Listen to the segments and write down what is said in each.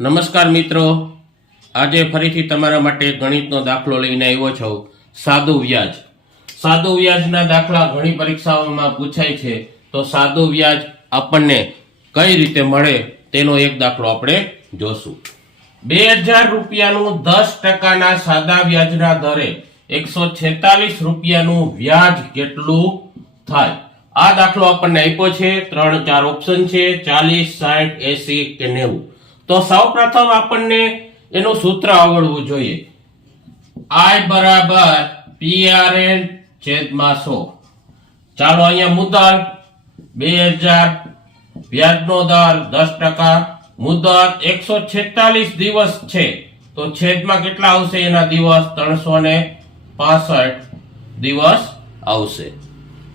નમસ્કાર મિત્રો. આજે ફરીથી તમારા માટે ગણિતનો દાખલો લઈને આવ્યો છું. સાદું વ્યાજ. સાદું વ્યાજના દાખલા ઘણી પરીક્ષાઓમાં પૂછાય છે. તો સાદું વ્યાજ આપણને કઈ રીતે મળે તેનો એક દાખલો આપણે જોશું. બે હજાર રૂપિયાનું દસ ટકાના સાદા વ્યાજના દરે એકસો છેતાલીસ રૂપિયાનું વ્યાજ કેટલું થાય? આ દાખલો આપણને આપ્યો છે. ત્રણ ચાર ઓપ્શન છે. ચાલીસ, સાઠ, એસી કે નેવું. તો સૌ પ્રથમ આપણને એનું સૂત્ર આવડવું જોઈએ. આઈ બરાબર પીઆરએન છેદમાં સો. ચાલો અહીંયા મુદ્દલ, બે હજાર, વ્યાજનો દર દસ ટકા મુદ્દત એકસો છેતાલીસ દિવસ છે. તો છેદમાં કેટલા આવશે? એના દિવસ ત્રણસો ને પાસઠ દિવસ આવશે.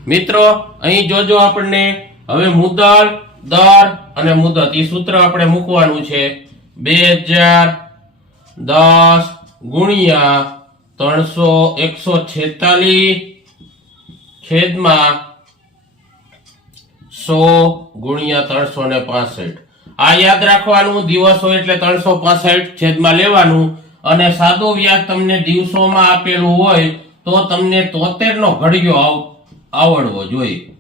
મિત્રો, અહીં જોજો આપણને. હવે મુદલ દર અને મુદત. એ સૂત્ર આપણે મૂકવાનું છે બે હજાર દસ ગુણ્યા ત્રણસો એકસો છેતાલીસ છેદમાં સો ગુણ્યા ત્રણસો ને પાસઠ. આ યાદ રાખવાનું, દિવસો એટલે ત્રણસો પાસઠ છેદમાં લેવાનું અને સાદો વ્યાજ તમને દિવસોમાં આપેલું હોય તો તમને તોતેર નો ઘડિયો આવડવો જોઈએ.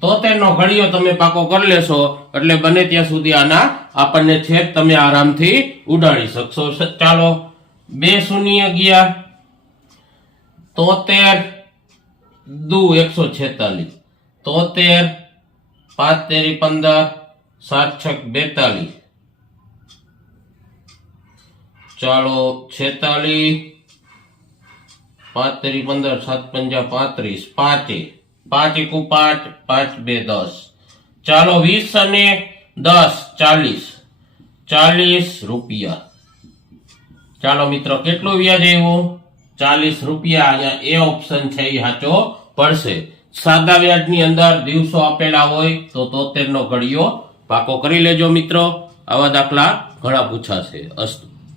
તોતેર નો ઘડિયો તમે પાકો કરી લેશો. એટલે બને ત્યાં સુધી આના આપણને છેદ તમે આરામથી ઉડાડી શકશો. ચાલો. બે શૂન્ય ગયા. તોતેર દુ એકસો છેતાલીસ. તોતેર પાંચ તેરી પંદર સાત છક, બેતાલીસ. ચાલો, છેતાલીસ પાંચ તેરી પંદર, સાત, પંજા, પાંત્રીસ, પાંચે. પાંચ એકુ પાંચ પાંચ બે દસ. ચાલો વીસ અને દસ, ચાલીસ. ચાલીસ રૂપિયા. ચાલો મિત્રો, કેટલું વ્યાજ આવ્યું? ચાલીસ રૂપિયા. અહીંયા એ ઓપ્શન છે, એ સાચો પડશે. સાદા વ્યાજની અંદર દિવસો આપેલા હોય તો તોતેર નો ઘડિયો પાકો કરી લેજો મિત્રો. આવા દાખલા ઘણા પૂછાશે અસ્તુ.